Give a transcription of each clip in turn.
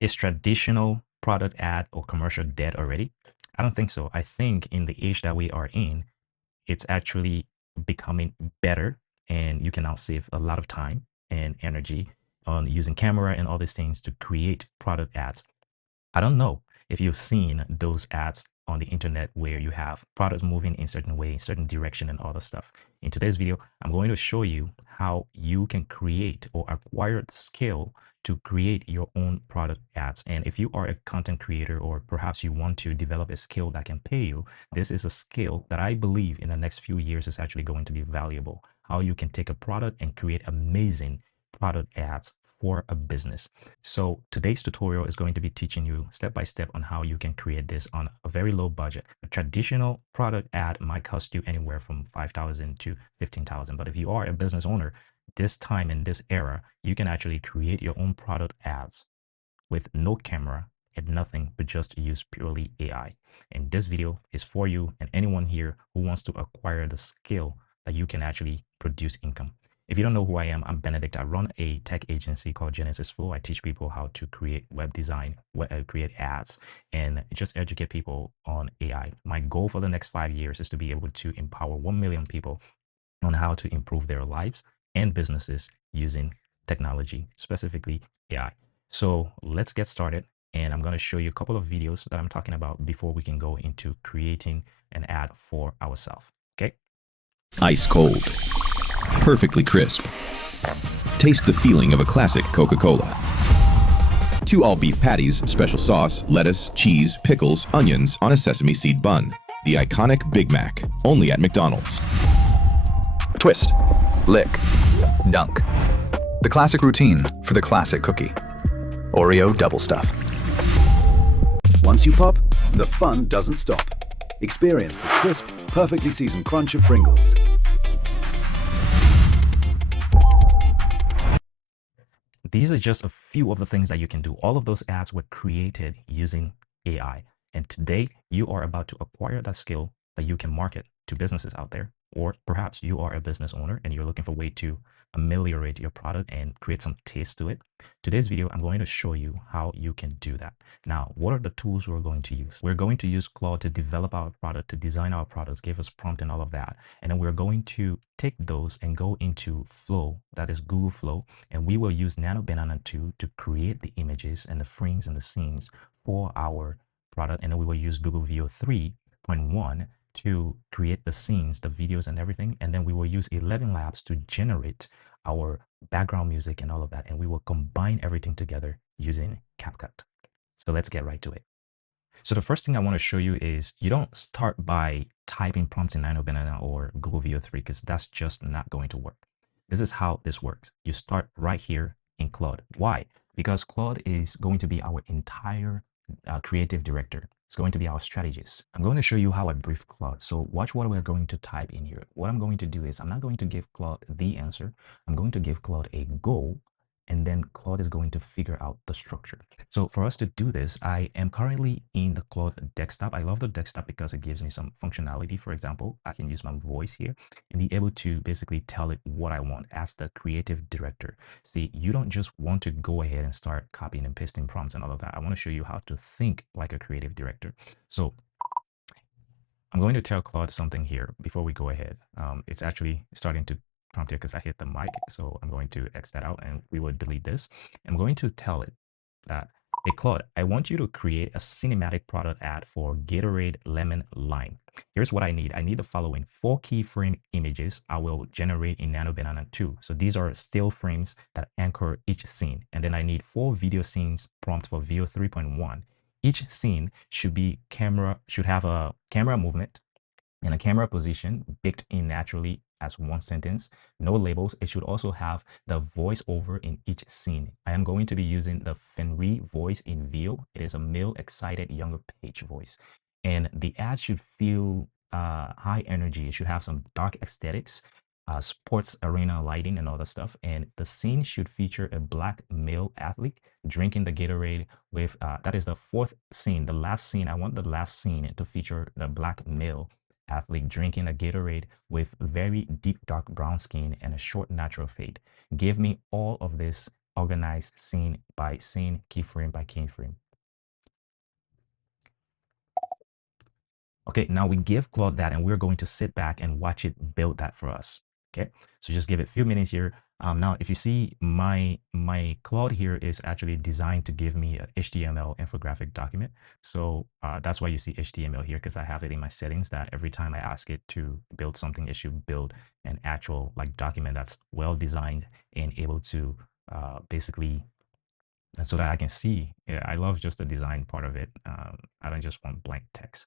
Is traditional product ad or commercial dead already? I don't think so. I think in the age that we are in, it's actually becoming better, and you can now save a lot of time and energy on using camera and all these things to create product ads. I don't know if you've seen those ads on the internet where you have products moving in certain way, in certain direction and all the stuff. In today's video, I'm going to show you how you can create or acquire the skill to create your own product ads. And if you are a content creator, or perhaps you want to develop a skill that can pay you, this is a skill that I believe in the next few years is actually going to be valuable. How you can take a product and create amazing product ads for a business. So today's tutorial is going to be teaching you step by step on how you can create this on a very low budget. A traditional product ad might cost you anywhere from 5,000 to 15,000. But if you are a business owner, this time in this era, you can actually create your own product ads with no camera and nothing, but just use purely AI. And this video is for you and anyone here who wants to acquire the skill that you can actually produce income. If you don't know who I am, I'm Benedict. I run a tech agency called Genesis Flow. I teach people how to create web design, create ads, and just educate people on AI. My goal for the next 5 years is to be able to empower 1 million people on how to improve their lives and businesses using technology, specifically AI. So let's get started. And I'm going to show you a couple of videos that I'm talking about before we can go into creating an ad for ourselves. Okay. Ice cold, perfectly crisp. Taste the feeling of a classic Coca-Cola. 2 all-beef patties, special sauce, lettuce, cheese, pickles, onions on a sesame seed bun. The iconic Big Mac, only at McDonald's. Twist, lick, dunk. The classic routine for the classic cookie. Oreo double stuff. Once you pop, the fun doesn't stop. Experience the crisp, perfectly seasoned crunch of Pringles. These are just a few of the things that you can do. All of those ads were created using AI. And today you are about to acquire that skill that you can market to businesses out there. Or perhaps you are a business owner and you're looking for a way to ameliorate your product and create some taste to it. Today's video, I'm going to show you how you can do that. Now, what are the tools we're going to use? We're going to use Claude to develop our product, to design our products, give us prompt and all of that. And then we're going to take those and go into Flow, that is Google Flow, and we will use Nano Banana 2 to create the images and the frames and the scenes for our product. And then we will use Google Veo 3.1 to create the scenes, the videos and everything. And then we will use ElevenLabs to generate our background music and all of that. And we will combine everything together using CapCut. So let's get right to it. So the first thing I want to show you is you don't start by typing prompts in Nano Banana or Google Veo 3 because that's just not going to work. This is how this works. You start right here in Claude. Why? Because Claude is going to be our entire creative director. It's going to be our strategist. I'm going to show you how I brief Claude. So watch what we're going to type in here. What I'm going to do is I'm not going to give Claude the answer. I'm going to give Claude a goal, and then Claude is going to figure out the structure. So for us to do this, I am currently in the Claude desktop. I love the desktop because it gives me some functionality. For example, I can use my voice here and be able to basically tell it what I want as the creative director. See, you don't just want to go ahead and start copying and pasting prompts and all of that. I want to show you how to think like a creative director. So I'm going to tell Claude something here before we go ahead. It's actually starting to prompt here because I hit the mic. So I'm going to X that out and we will delete this. I'm going to tell it that, hey Claude, I want you to create a cinematic product ad for Gatorade Lemon Lime. Here's what I need. I need the following 4 keyframe images I will generate in Nano Banana 2. So these are still frames that anchor each scene. And then I need 4 video scenes prompt for Veo 3.1. Each scene should have a camera movement and a camera position baked in naturally as one sentence, no labels. It should also have the voiceover in each scene. I am going to be using the Fenry voice in Veo. It is a male, excited, younger page voice. And the ad should feel high energy. It should have some dark aesthetics, sports arena lighting and all that stuff. And the scene should feature a black male athlete drinking the Gatorade with, that is the 4th scene, the last scene. I want the last scene to feature the black male athlete drinking a Gatorade with very deep dark brown skin and a short natural fade. Give me all of this organize scene by scene, keyframe by keyframe. Okay, now we give Claude that and we're going to sit back and watch it build that for us. Okay, so just give it a few minutes here. Now, if you see my Claude here is actually designed to give me a HTML infographic document. So that's why you see HTML here, because I have it in my settings that every time I ask it to build something, it should build an actual like document that's well designed and able to basically so that I can see. Yeah, I love just the design part of it. I don't just want blank text.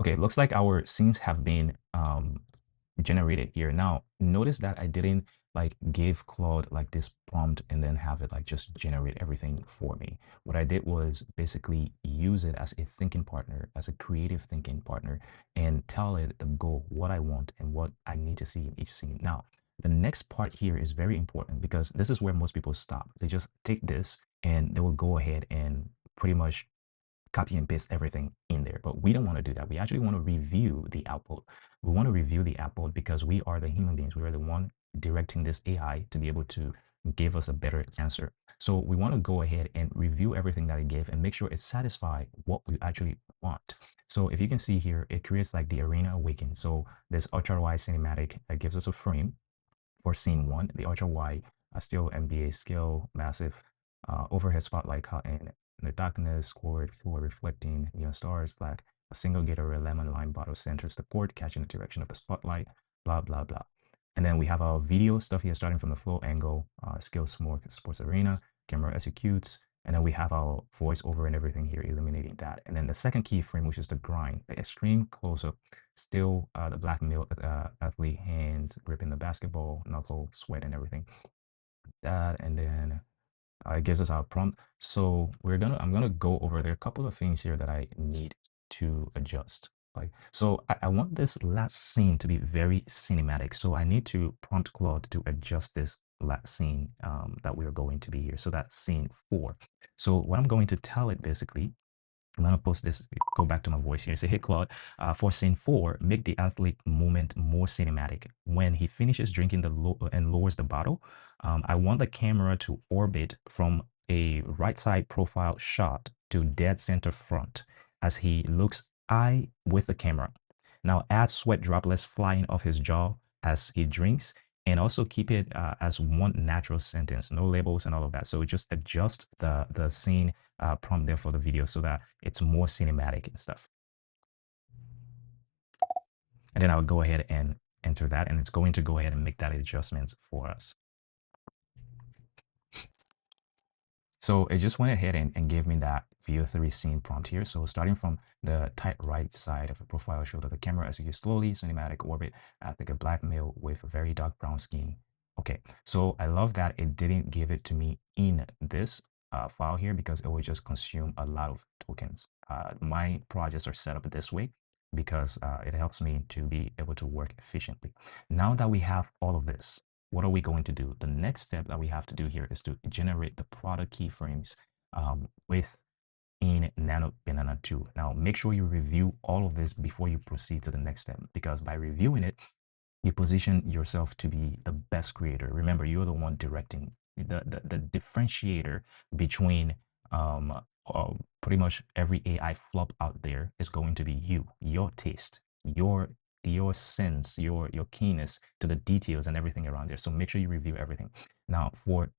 Okay, it looks like our scenes have been generated here. Now, notice that I didn't like give Claude like this prompt and then have it like just generate everything for me. What I did was basically use it as a thinking partner, as a creative thinking partner, and tell it the goal, what I want and what I need to see in each scene. Now, the next part here is very important because this is where most people stop. They just take this and they will go ahead and pretty much copy and paste everything in there. But we don't want to do that. We actually want to review the output. We want to review the output because we are the human beings. We are the one directing this AI to be able to give us a better answer. So we want to go ahead and review everything that it gave and make sure it satisfies what we actually want. So if you can see here, it creates like the arena awaken. So this ultra wide cinematic that gives us a frame for scene one, the ultra wide, still NBA scale, massive overhead spotlight caught in the darkness, scored floor reflecting neon stars, black, a single Gatorade Lemon Lime bottle centers the port, catching the direction of the spotlight, blah, blah, blah. And then we have our video stuff here, starting from the flow angle, skill sports arena, camera executes, and then we have our voiceover and everything here, eliminating that. And then the second keyframe, which is the grind, the extreme close-up, still the black male athlete hands gripping the basketball, knuckle, sweat, and everything. That, and then it gives us our prompt. So I'm gonna go over there are a couple of things here that I need to adjust. Like, so I want this last scene to be very cinematic. So I need to prompt Claude to adjust this last scene that we're going to be here. So that's scene 4. So what I'm going to tell it basically, I'm gonna post this, go back to my voice here. Say, hey Claude, for scene 4, make the athlete movement more cinematic. When he finishes drinking and lowers the bottle, I want the camera to orbit from a right side profile shot to dead center front as he looks eye with the camera. Now add sweat droplets flying off his jaw as he drinks, and also keep it as one natural sentence, no labels and all of that. So just adjust the scene prompt there for the video so that it's more cinematic and stuff. And then I'll go ahead and enter that, and it's going to go ahead and make that adjustment for us. So it just went ahead and gave me that VO3 scene prompt here. So starting from the tight right side of the profile shoulder, the camera executes slowly, cinematic orbit, like a black male with a very dark brown skin. Okay, so I love that it didn't give it to me in this file here because it would just consume a lot of tokens. My projects are set up this way because it helps me to be able to work efficiently. Now that we have all of this, what are we going to do? The next step that we have to do here is to generate the product keyframes within Nano Banana 2. Now, make sure you review all of this before you proceed to the next step, because by reviewing it, you position yourself to be the best creator. Remember, you're the one directing. The differentiator between um, pretty much every AI flop out there is going to be you, your taste, your sense, your keenness to the details and everything around there. So make sure you review everything. Now, for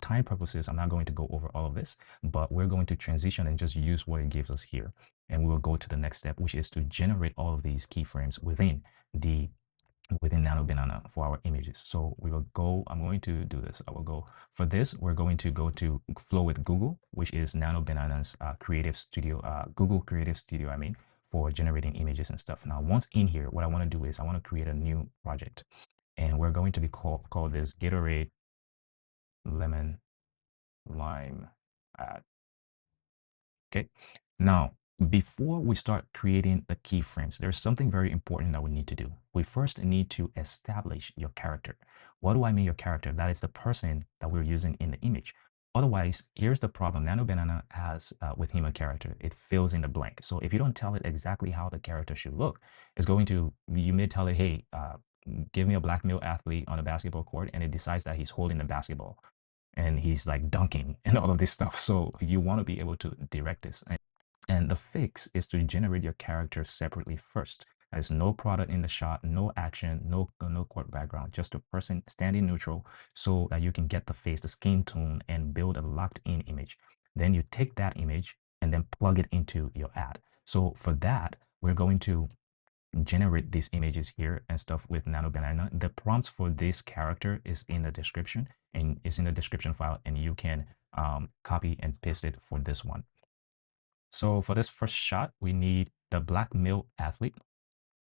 time purposes, I'm not going to go over all of this, but we're going to transition and just use what it gives us here. And we will go to the next step, which is to generate all of these keyframes within Nano Banana for our images. So we will go, I'm going to do this. I will go for this. We're going to go to Flow with Google, which is Nano Banana's creative studio, Google Creative Studio, I mean, for generating images and stuff. Now, once in here, what I want to do is I want to create a new project, and we're going to be call this Gatorade Lemon Lime ad. Okay. Now, before we start creating the keyframes, there's something very important that we need to do. We first need to establish your character. What do I mean your character? That is the person that we're using in the image. Otherwise, here's the problem. Nano Banana has with human character, it fills in the blank. So if you don't tell it exactly how the character should look, it's going to, you may tell it, hey, give me a black male athlete on a basketball court, and it decides that he's holding the basketball and he's like dunking and all of this stuff. So you want to be able to direct this. And the fix is to generate your character separately first. There's no product in the shot, no action, no court background, just a person standing neutral so that you can get the face, the skin tone, and build a locked in image. Then you take that image and then plug it into your ad. So for that, we're going to generate these images here and stuff with Nano Banana. The prompts for this character is in the description, and it's in the description file, and you can copy and paste it for this one. So for this first shot, we need the black male athlete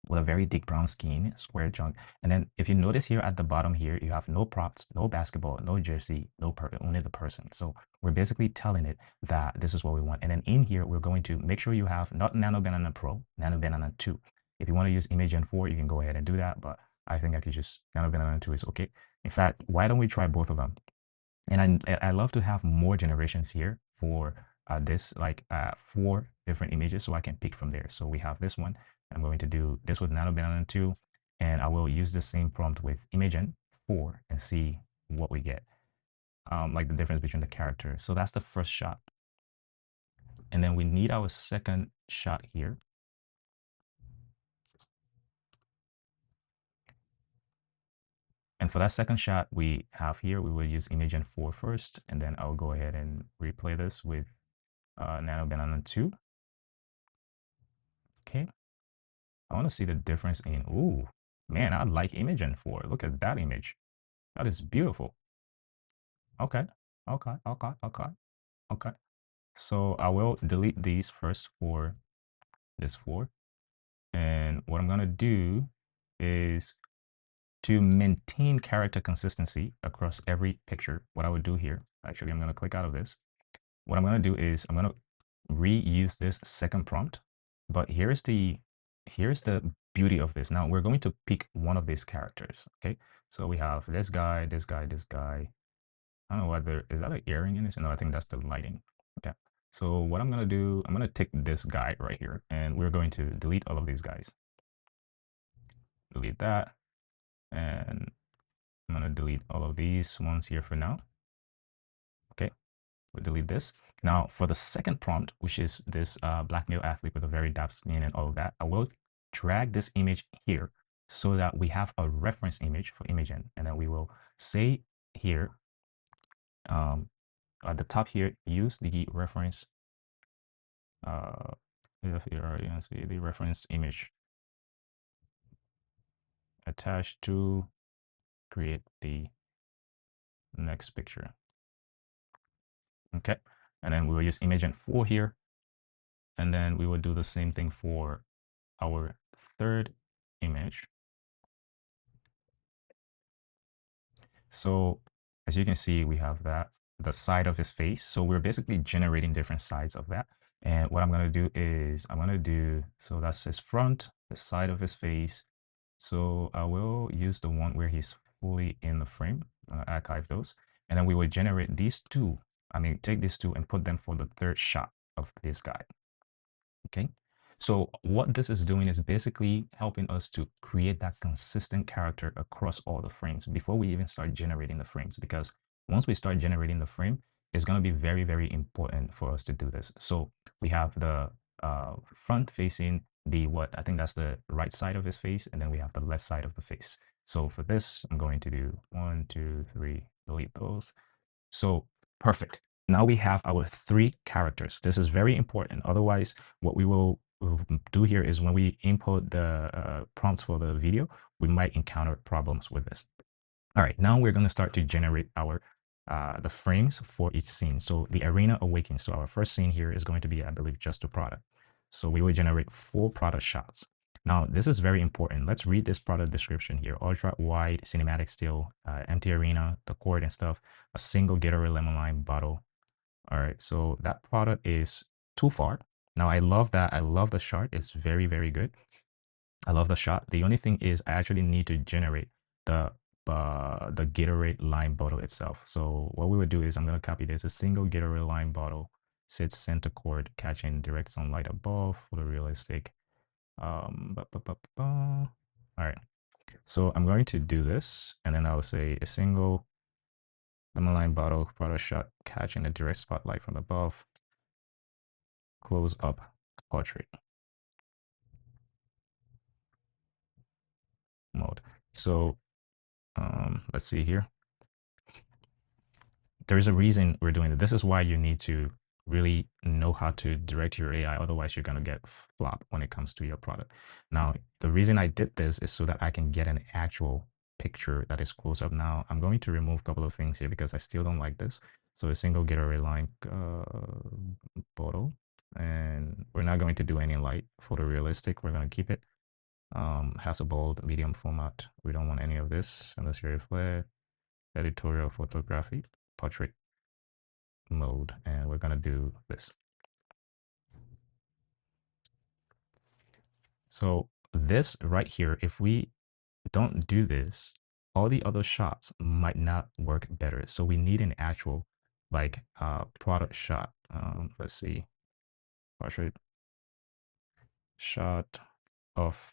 with a very thick brown skin, square junk. And then if you notice here at the bottom here, you have no props, no basketball, no jersey, only the person. So we're basically telling it that this is what we want. And then in here, we're going to make sure you have not Nano Banana Pro, Nano Banana 2. If you want to use Imagen 4, you can go ahead and do that. But I think I could just Nano Banana 2 is okay. In fact, why don't we try both of them? And I love to have more generations here for this, like 4 different images, so I can pick from there. So we have this one. I'm going to do this with Nano Banana 2, and I will use the same prompt with Imagen 4 and see what we get, like the difference between the characters. So that's the first shot. And then we need our second shot here. And for that second shot we have here, we will use Imagen 4 first, and then I'll go ahead and replay this with Nano Banana 2. Okay. I want to see the difference in, ooh, man, I like Imagen 4. Look at that image. That is beautiful. Okay, okay, okay, okay, okay. So I will delete these first for this 4. And what I'm going to do is to maintain character consistency across every picture. What I would do here, actually, I'm going to click out of this. What I'm going to do is I'm going to reuse this second prompt, but here's the beauty of this. Now we're going to pick one of these characters. Okay, so we have this guy, this guy, this guy. I don't know whether is that an earring in this. No, I think that's the lighting. Okay, so what I'm gonna do, I'm gonna take this guy right here, and we're going to delete all of these guys. Delete that, and I'm gonna delete all of these ones here for now. Okay, we'll delete this. Now for the second prompt, which is this black male athlete with a very dark skin and all of that, I will drag this image here so that we have a reference image for Imagen. And then we will say here, at the top here, use the reference, here, you see the reference image attached to create the next picture. Okay, and then we will use Imagen 4 here, and then we will do the same thing for our third image. So as you can see, we have that, the side of his face. So we're basically generating different sides of that. And what I'm going to do is I'm going to do, so that's his front, the side of his face. So I will use the one where he's fully in the frame, archive those. And then we will generate these two. I mean, take these two and put them for the third shot of this guy. Okay. So what this is doing is basically helping us to create that consistent character across all the frames before we even start generating the frames. Because once we start generating the frame, it's going to be very, very important for us to do this. So we have the front facing the what I think that's the right side of his face, and then we have the left side of the face. So for this, I'm going to do 1, 2, 3, delete those. So perfect. Now we have our 3 characters. This is very important. Otherwise, what we'll do here is when we input the prompts for the video, we might encounter problems with this. All right, now we're going to start to generate our the frames for each scene. So the arena awakens. So our first scene here is going to be, I believe, just a product. So we will generate 4 product shots. Now, this is very important. Let's read this product description here. Ultra wide cinematic still, empty arena, the court and stuff, a single Gatorade Lemon Lime bottle. All right, so that product is too far. Now, I love that. I love the shot. It's very, very good. I love the shot. The only thing is I actually need to generate the the Gatorade lime bottle itself. So what we would do is I'm going to copy this. A single Gatorade lime bottle sits center court, catching direct sunlight above for the realistic. All right. So I'm going to do this, and then I'll say a single lemon lime bottle product shot catching a direct spotlight from above. Close up portrait mode. So let's see here. There's a reason we're doing it. This is why you need to really know how to direct your AI. Otherwise, you're going to get flop when it comes to your product. Now, the reason I did this is so that I can get an actual picture that is close up. Now, I'm going to remove a couple of things here because I still don't like this. So a single Gatorade line bottle. And we're not going to do any light photorealistic. We're going to keep it. Hasselblad medium format. We don't want any of this unless you're a flare. Editorial photography, portrait mode, and we're gonna do this. So this right here, if we don't do this, all the other shots might not work better. So we need an actual like product shot. Let's see, portrait shot of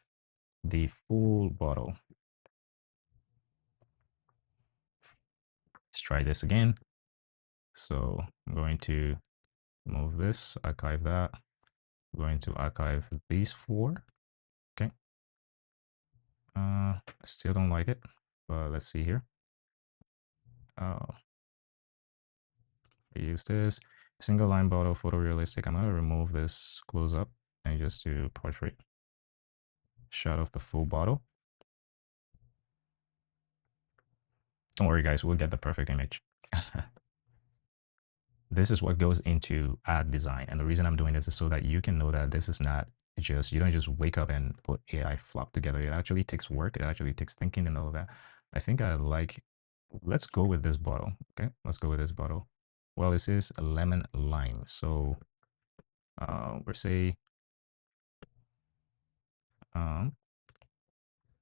the full bottle. Let's try this again. So I'm going to move this, archive that. I'm going to archive these four. Okay. I still don't like it, but let's see here. Use this single line bottle photorealistic. I'm gonna remove this close up and just do portrait shot of the full bottle. Don't worry, guys, we'll get the perfect image. This is what goes into ad design, and the reason I'm doing this is so that you can know that this is not just, you don't just wake up and put AI flop together. It actually takes work. It actually takes thinking and all of that. I think I like, let's go with this bottle. Okay, let's go with this bottle. Well, this is a lemon lime. So we're say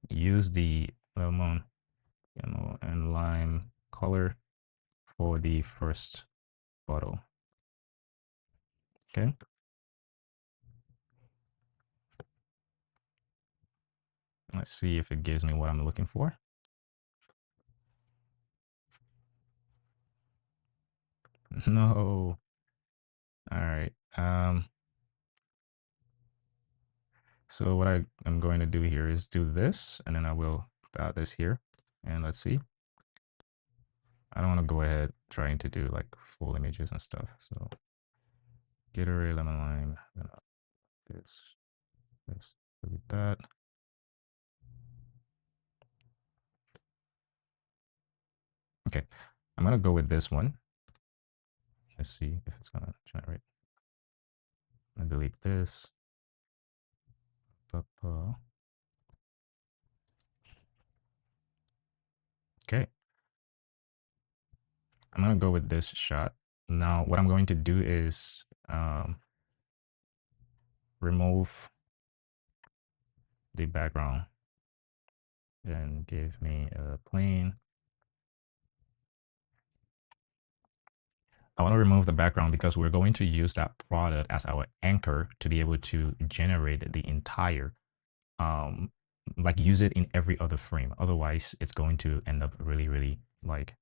use the lemon and lime color for the first bottle. Okay. Let's see if it gives me what I'm looking for. No. All right. So what I am going to do here is do this, and then I will add this here. And let's see. I don't want to go ahead trying to do like full images and stuff. So Gatorade Lemon Lime, this, delete that. Okay, I'm gonna go with this one. Let's see if it's gonna generate. I'm gonna delete this. Okay. I'm gonna go with this shot. Now, what I'm going to do is remove the background and give me a plain. I want to remove the background because we're going to use that product as our anchor to be able to generate the entire, like use it in every other frame. Otherwise, it's going to end up really, really like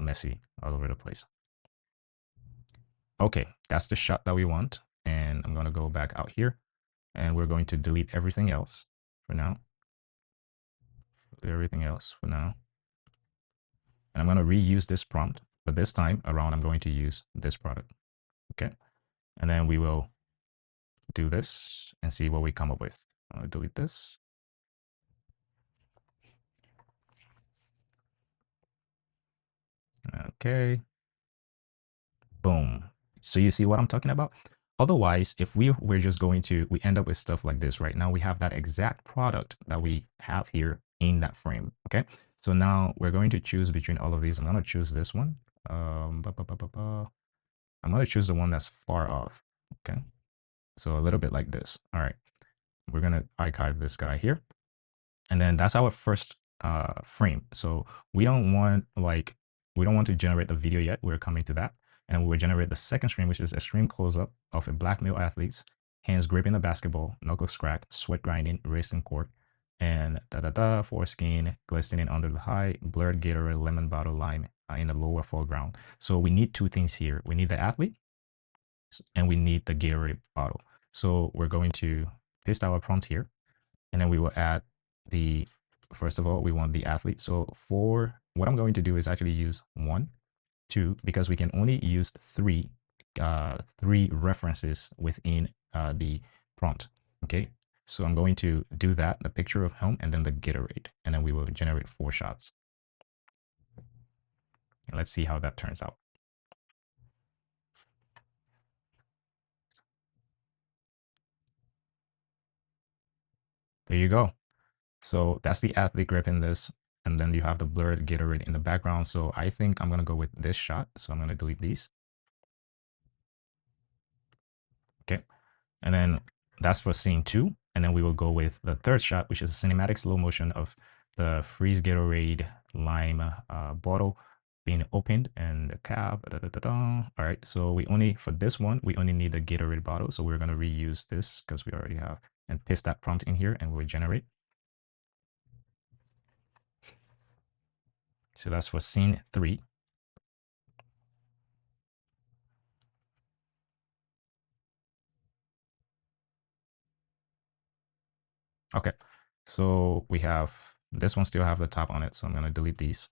messy all over the place. Okay, that's the shot that we want. And I'm going to go back out here and we're going to delete everything else for now. Everything else for now. And I'm going to reuse this prompt, but this time around, I'm going to use this product. Okay. And then we will do this and see what we come up with. I'll delete this. Okay. Boom. So you see what I'm talking about? Otherwise, if we're just going to, we end up with stuff like this. Right now, we have that exact product that we have here in that frame. Okay. So now we're going to choose between all of these. I'm going to choose this one. I'm going to choose the one that's far off. Okay. So a little bit like this. All right. We're going to archive this guy here. And then that's our first frame. So we don't want like we don't want to generate the video yet. We're coming to that, and we will generate the second stream, which is a stream close-up of a black male athlete, hands gripping the basketball, knuckles cracked, sweat grinding, racing court, and da da da foreskin glistening under the high, blurred Gatorade lemon bottle lime in the lower foreground. So we need two things here. We need the athlete and we need the Gatorade bottle. So we're going to paste our prompt here, and then we will add the, first of all, we want the athlete. So for what I'm going to do is actually use 1, 2, because we can only use three references within the prompt. Okay, so I'm going to do that, the picture of him, and then the Gatorade, and then we will generate 4 shots. And let's see how that turns out. There you go. So that's the athlete grip in this. And then you have the blurred Gatorade in the background. So I think I'm going to go with this shot. So I'm going to delete these. Okay. And then that's for scene 2. And then we will go with the third shot, which is a cinematic slow motion of the freeze Gatorade lime bottle being opened and the cap. Da, da, da, da. All right. So we only, for this one, we only need the Gatorade bottle. So we're going to reuse this because we already have, and paste that prompt in here and we'll generate. So that's for scene 3. Okay, so we have, this one still have the top on it, so I'm going to delete these.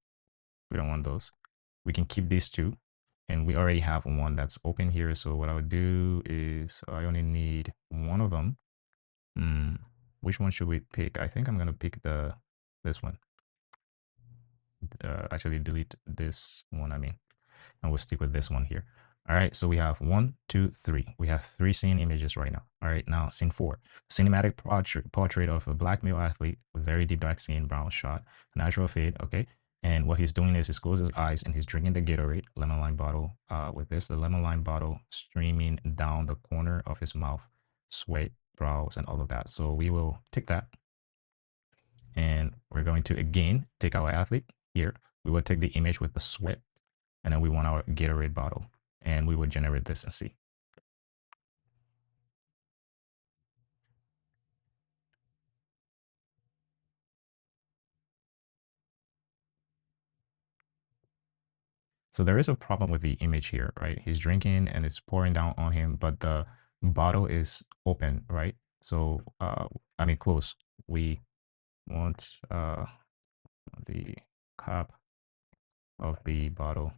We don't want those. We can keep these two, and we already have one that's open here. So what I would do is I only need one of them. Which one should we pick? I think I'm going to pick this one. Actually delete this one, I mean, and we'll stick with this one here. All right, so we have 1, 2, 3. We have 3 scene images right now. All right, now scene 4. Cinematic portrait of a black male athlete with very deep dark scene, brown shot, natural fade, okay? And what he's doing is he's closed his eyes and he's drinking the Gatorade lemon lime bottle. With this, the lemon lime bottle streaming down the corner of his mouth, sweat, brows, and all of that. So we will tick that. And we're going to again take our athlete here. We will take the image with the sweat, and then we want our Gatorade bottle, and we will generate this and see. So there is a problem with the image here, right? He's drinking and it's pouring down on him, but the bottle is open, right? So, I mean, close. We want the cap of the bottle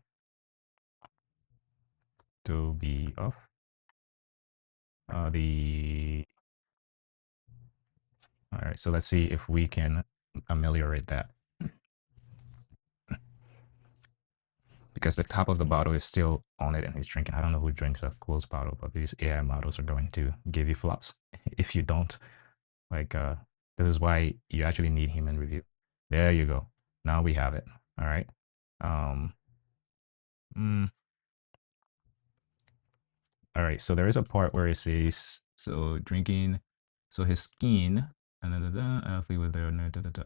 to be off. All right, so let's see if we can ameliorate that. Because the top of the bottle is still on it and he's drinking. I don't know who drinks a closed bottle, but these AI models are going to give you flops if you don't. Like, this is why you actually need human review. There you go. Now we have it. All right. Um, mm, all right. So there is a part where it says, so drinking, so his skin, athlete with their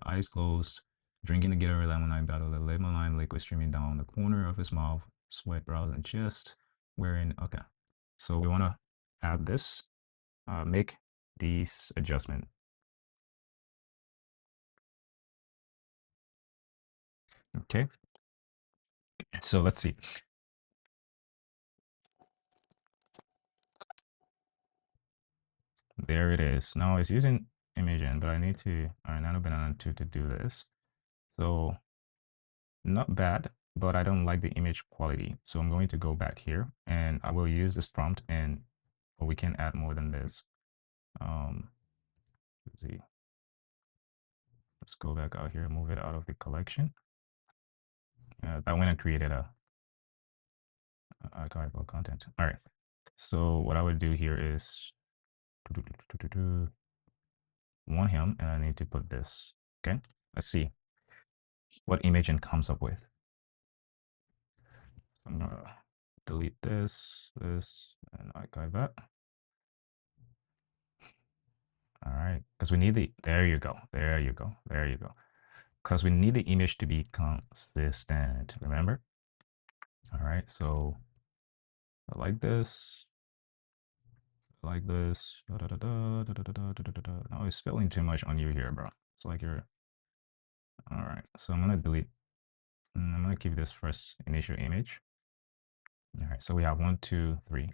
eyes closed, drinking the Gatorade lemon lime bottle, the lemon lime liquid streaming down the corner of his mouth, sweat, brows, and chest, wearing, okay. So we want to add this, make these adjustment. Okay. So let's see. There it is. Now it's using Imagen, but I need to, Nano Banana 2 to do this. So not bad, but I don't like the image quality. So I'm going to go back here and I will use this prompt, and we can add more than this. Let's see. Let's go back out here, move it out of the collection. I went and created a archival content. All right. So what I would do here is want him, and I need to put this. Okay. Let's see what Imagen comes up with. I'm gonna delete this, and archive that. All right, because we need the, there you go, there you go, there you go. because we need the image to be consistent, remember? All right, so I like this, like this. No, it's spilling too much on you here, bro. It's like you're, all right, so I'm gonna delete, I'm gonna keep this first initial image. All right, so we have 1, 2, 3.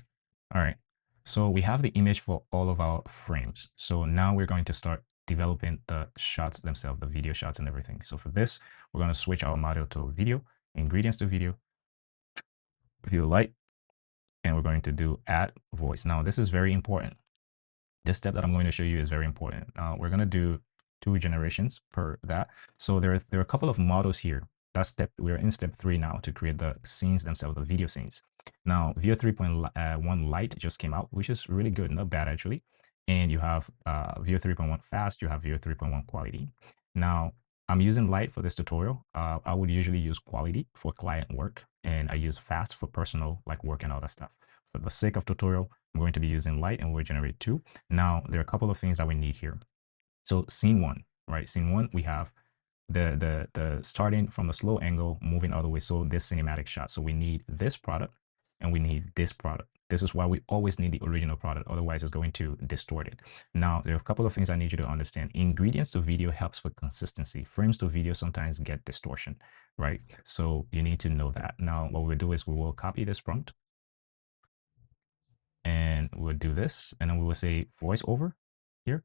All right, so we have the image for all of our frames. So now we're going to start developing the shots themselves, the video shots and everything. So for this, we're going to switch our model to video, ingredients to video, view light, and we're going to do add voice. Now, this is very important. This step that I'm going to show you is very important. We're going to do 2 generations per that. So there are a couple of models here. We're in step 3 now to create the scenes themselves, the video scenes. Now, Veo 3.1 Lite just came out, which is really good, not bad actually. And you have Veo 3.1 Fast, you have Veo 3.1 Quality. Now, I'm using Lite for this tutorial. I would usually use Quality for client work, and I use Fast for personal, like work and all that stuff. For the sake of tutorial, I'm going to be using Lite, and we'll generate 2. Now, there are a couple of things that we need here. So scene 1, right? Scene 1, we have the starting from the slow angle, moving all the way. So this cinematic shot. So we need this product and we need this product. This is why we always need the original product. Otherwise, it's going to distort it. Now, there are a couple of things I need you to understand. Ingredients to video helps for consistency. Frames to video sometimes get distortion, right? So you need to know that. Now, what we'll do is we will copy this prompt and we'll do this. And then we will say voiceover here.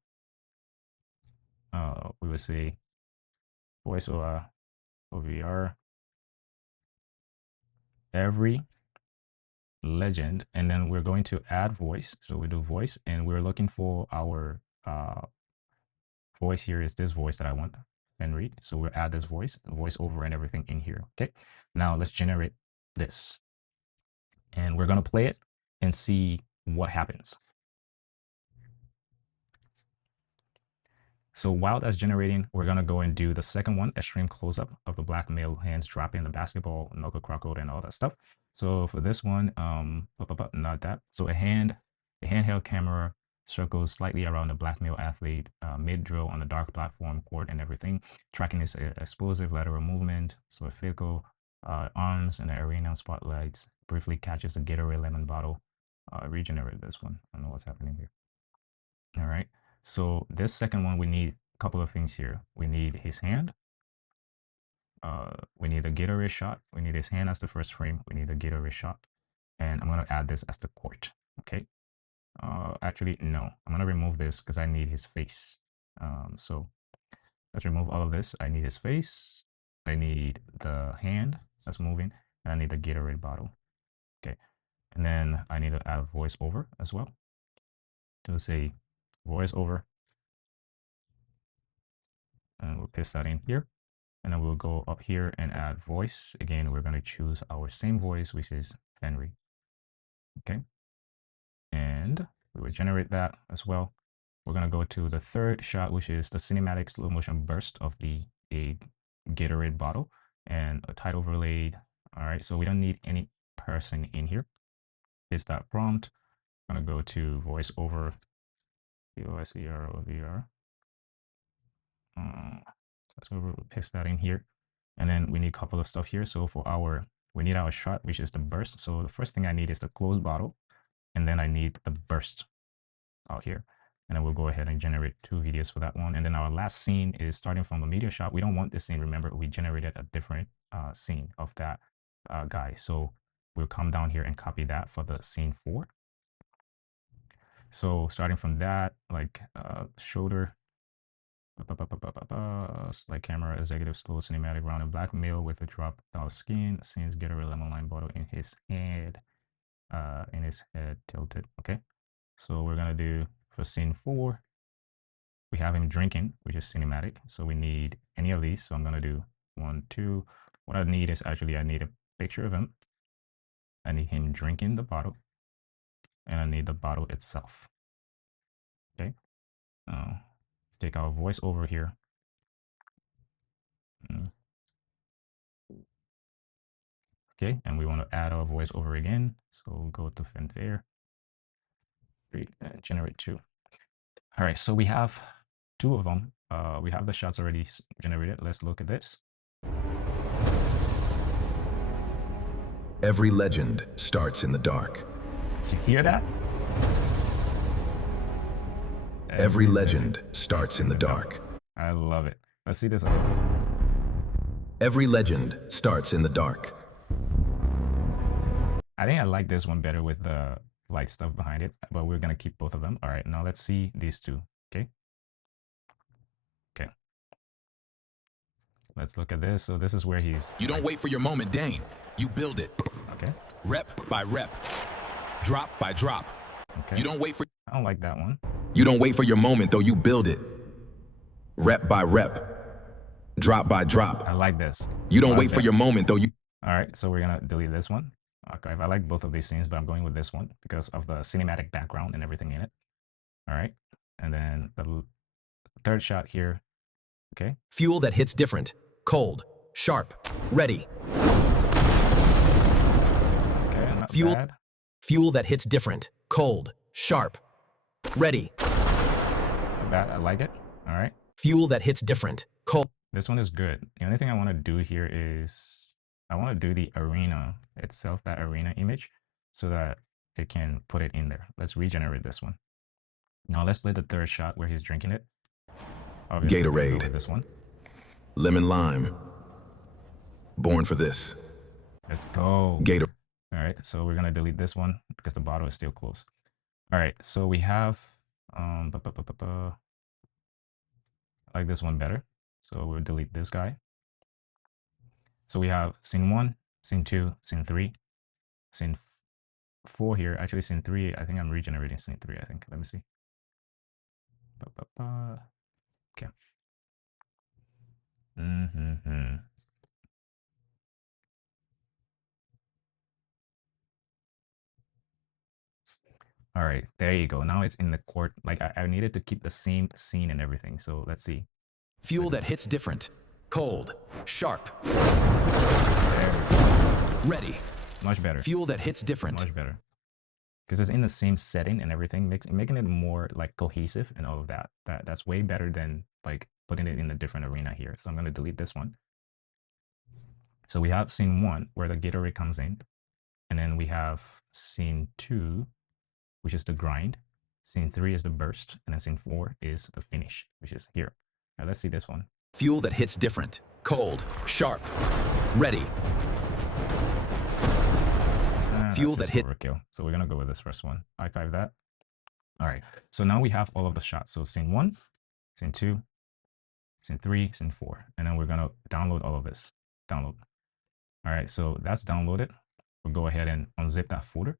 We will say voiceover OVR every legend, and then we're going to add voice. So we do voice, and we're looking for our voice here is this voice that I want and read. So we'll add this voice over and everything in here. Okay, now let's generate this, and we're going to play it and see what happens. So while that's generating, we're going to go and do the second one, extreme close-up of the black male hands dropping the basketball, knuckle crocodile, and all that stuff. So for this one, not that. So a handheld camera circles slightly around the black male athlete, mid-drill on the dark platform, court, and everything, tracking his explosive lateral movement. So a physical arms and the arena spotlights, briefly catches a Gatorade lemon bottle. Regenerate this one. I don't know what's happening here. All right. So this second one, we need a couple of things here. We need his hand. We need a Gatorade shot. We need his hand as the first frame. We need a Gatorade shot. And I'm going to add this as the court. Okay. Actually, no. I'm going to remove this because I need his face. So let's remove all of this. I need his face. I need the hand that's moving. And I need the Gatorade bottle. Okay. And then I need to add voiceover as well. To say voiceover. And we'll paste that in here. And then we'll go up here and add voice. Again, we're going to choose our same voice, which is Henry. Okay. And we will generate that as well. We're going to go to the third shot, which is the cinematic slow motion burst of the Gatorade bottle and a title overlaid. All right. So we don't need any person in here. Paste that prompt. I'm going to go to voiceover, VOICER. So we'll paste that in here. And then we need a couple of stuff here. So for we need our shot, which is the burst. So the first thing I need is the closed bottle. And then I need the burst out here. And then we'll go ahead and generate 2 videos for that one. And then our last scene is starting from the media shot. We don't want this scene. Remember, we generated a different scene of that guy. So we'll come down here and copy that for the scene 4. So starting from that, like shoulder, like camera, executive slow cinematic round and black male with a drop down skin, scenes Gatorade Lemon Lime bottle in his head tilted. Okay, so we're gonna do for scene 4, we have him drinking, which is cinematic. So we need any of these. So I'm gonna do 1, 2. What I need is actually I need a picture of him. I need him drinking the bottle, and I need the bottle itself. Okay. Take our voice over here. Okay, and we want to add our voice over again. So we'll go to fanfare, generate 2. All right, so we have 2 of them. we have the shots already generated. Let's look at this. Every legend starts in the dark. Did you hear that? Every legend starts in the dark. I love it. Let's see this. Every legend starts in the dark. I think I like this one better with the light stuff behind it, but we're gonna keep both of them. All right, now let's see these two. Okay. Okay. Let's look at this. So this is where he's. You don't wait for your moment, Dane. You build it. Okay. Rep by rep. Drop by drop. Okay. You don't wait for. I don't like that one. You don't wait for your moment, though. You build it. Rep by rep. Drop by drop. I like this. You don't wait for your moment, though. You. All right, so we're gonna delete this one. Okay, I like both of these scenes, but I'm going with this one because of the cinematic background and everything in it. All right, and then the third shot here. Okay. Fuel that hits different. Cold. Sharp. Ready. Okay, not Fuel. bad. Fuel that hits different. Cold. Sharp. Ready. Not bad. I like it. All right. Fuel that hits different. Cold. This one is good. The only thing I want to do here is I want to do the arena itself, that arena image, so that it can put it in there. Let's regenerate this one. Now let's play the third shot where he's drinking it. Obviously, Gatorade. with this one. Lemon Lime. Born for this. Let's go. Gator. All right, so we're gonna delete this one because the bottle is still closed. All right, so we have I like this one better. So we'll delete this guy. So we have scene 1, scene 2, scene 3, scene 4 here. Actually, scene 3, I think I'm regenerating scene 3, I think. Let me see. Okay. All right, there you go. Now it's in the court. Like I needed to keep the same scene and everything. So let's see. Fuel that hits different. Cold. Sharp. Ready. Much better. Fuel that hits different. Much better. Because it's in the same setting and everything, making it more like cohesive and all of that. That's way better than like putting it in a different arena here. So I'm going to delete this one. So we have scene 1 where the Gatorade comes in. And then we have scene 2, which is the grind. Scene 3 is the burst. And then scene 4 is the finish, which is here. Now let's see this one. Fuel that hits different. Cold. Sharp. Ready. Fuel that hit. Overkill. So we're going to go with this first one. Archive that. All right. So now we have all of the shots. So scene 1, scene 2, scene 3, scene 4. And then we're going to download all of this. Download. All right. So that's downloaded. We'll go ahead and unzip that folder.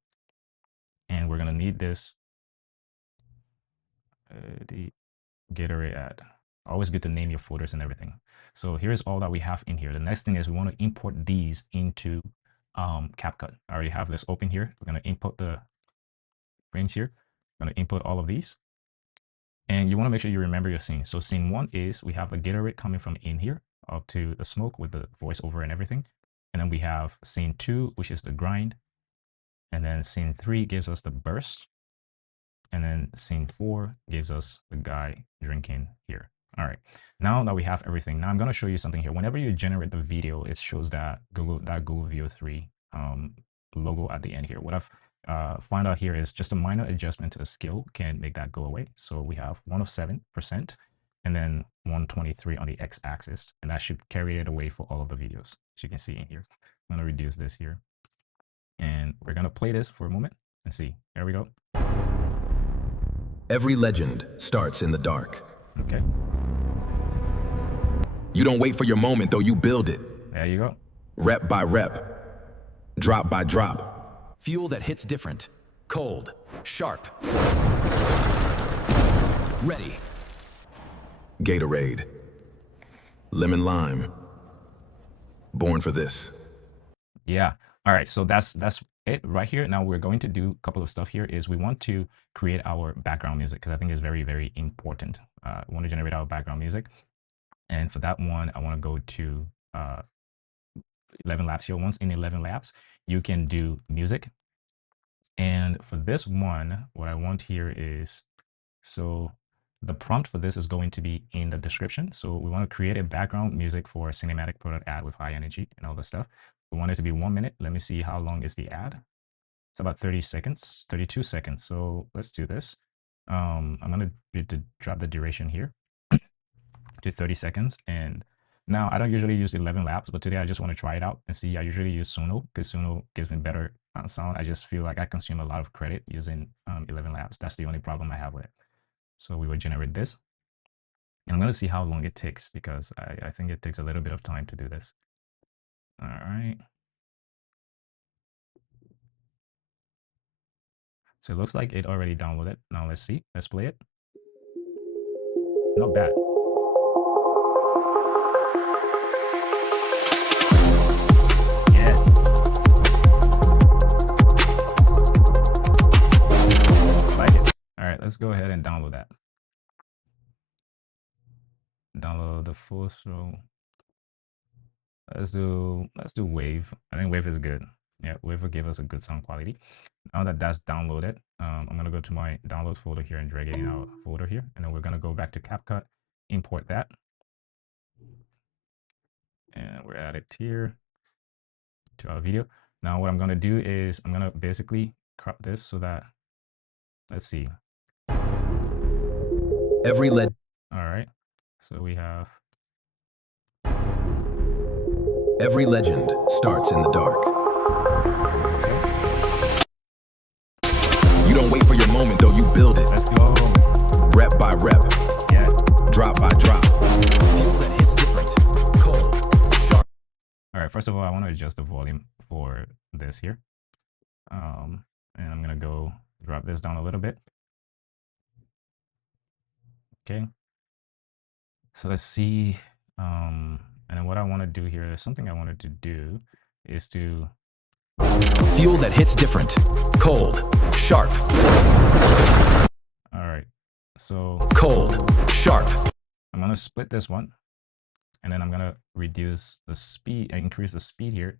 And we're going to need this. The Gatorade ad. Always good to name your folders and everything. So here's all that we have in here. The next thing is we want to import these into CapCut. I already have this open here. We're going to input the frames here. We're going to input all of these. And you want to make sure you remember your scene. So scene 1 is we have the Gatorade coming from in here up to the smoke with the voiceover and everything. And then we have scene 2, which is the grind. And then scene 3 gives us the burst. And then scene 4 gives us the guy drinking here. All right, now that we have everything, now I'm going to show you something here. Whenever you generate the video, it shows that Google View 3 logo at the end here. What I've found out here is just a minor adjustment to the scale can make that go away. So we have 107% and then 123 on the x-axis, and that should carry it away for all of the videos. As you can see in here, I'm going to reduce this here, and we're going to play this for a moment and see. There we go. Every legend starts in the dark. Okay. You don't wait for your moment, though. You build it. There you go. Rep by rep. Drop by drop. Fuel that hits different. Cold. Sharp. Ready. Gatorade. Lemon Lime. Born for this. Yeah. All right. So that's it right here. Now we're going to do a couple of stuff here. Is we want to create our background music because I think it's very, very important. We want to generate our background music. And for that one, I want to go to ElevenLabs here. Once in ElevenLabs, you can do music. And for this one, what I want here is, so The prompt for this is going to be in the description. So we want to create a background music for a cinematic product ad with high energy and all this stuff. We want it to be 1 minute. Let me see how long is the ad. It's about 30 seconds, 32 seconds. So let's do this. I'm going to drop the duration here to 30 seconds. And now I don't usually use ElevenLabs, but today I just want to try it out and see. I usually use Suno because Suno gives me better sound. I just feel like I consume a lot of credit using ElevenLabs. That's the only problem I have with it. So we will generate this. And I'm going to see how long it takes because I think it takes a little bit of time to do this. All right. So it looks like it already downloaded. Now let's see. Let's play it. Not bad. Yeah. Like it. All right, let's go ahead and download that. Download the full show. Let's do Wave. I think Wave is good. Yeah, Wave will give us a good sound quality. Now that that's downloaded, I'm gonna go to my download folder here and drag it in our folder here, and then we're gonna go back to CapCut, import that, and we're at it here to our video. Now what I'm gonna do is I'm gonna basically crop this so that, let's see. All right, so we have. Every legend starts in the dark. You don't wait for your moment, though, you build it. Let's go. Rep by rep, Yeah. drop by drop. Feel that hits different. Cold, sharp. All right, first of all, I want to adjust the volume for this here. And I'm gonna go drop this down a little bit. Okay. So let's see. And then what I want to do here is something I wanted to do is to. Fuel that hits different. Cold. Sharp. All right. So Cold. Sharp. I'm gonna split this one, and then I'm gonna reduce the speed, increase the speed here.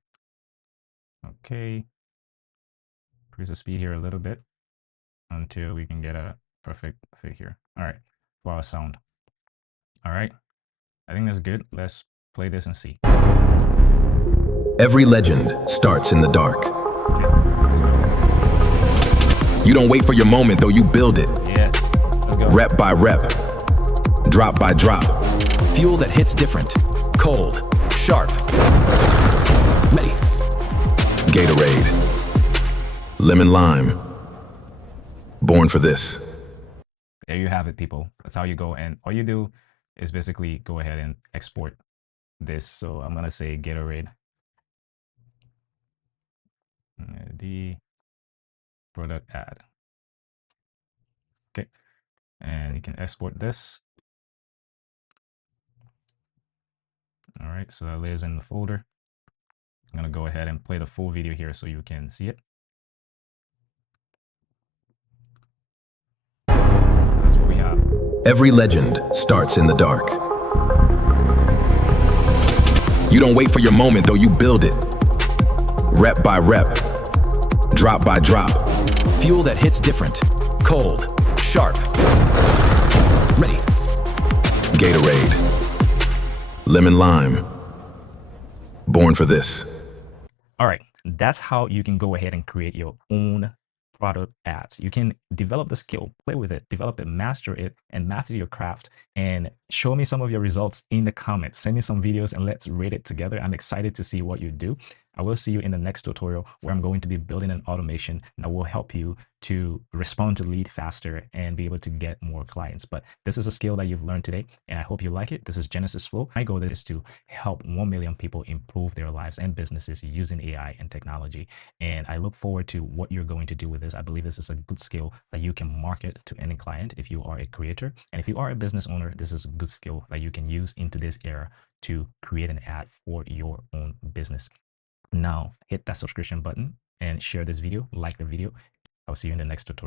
Okay. Increase the speed here a little bit until we can get a perfect fit here. All right. For our sound. All right. I think that's good. Let's play this and see. Every legend starts in the dark. Okay. So, You don't wait for your moment, though, you build it. yeah. Let's go. Rep by rep, drop by drop. Fuel that hits different. Cold. Sharp. Ready. Gatorade Lemon Lime. Born for this. There you have it, people. That's how you go. And all you do is basically go ahead and export this. So I'm going to say Gatorade. The product ad. Okay. And you can export this. All right. So that lives in the folder. I'm going to go ahead and play the full video here so you can see it. That's what we have. Every legend starts in the dark. You don't wait for your moment, though, you build it. Rep by rep, drop by drop. Fuel that hits different. Cold. Sharp. Ready. Gatorade Lemon Lime. Born for this. All right, that's how you can go ahead and create your own product ads. You can develop the skill, play with it, develop it, and master your craft. And show me some of your results in the comments. Send me some videos and let's rate it together. I'm excited to see what you do. I will see you in the next tutorial where I'm going to be building an automation that will help you to respond to lead faster and be able to get more clients. But this is a skill that you've learned today, and I hope you like it. This is Genesis Flow. My goal is to help 1 million people improve their lives and businesses using AI and technology. And I look forward to what you're going to do with this. I believe this is a good skill that you can market to any client if you are a creator. And if you are a business owner, this is a good skill that you can use in today's era to create an ad for your own business. Now, hit that subscription button and share this video, like the video. I'll see you in the next tutorial.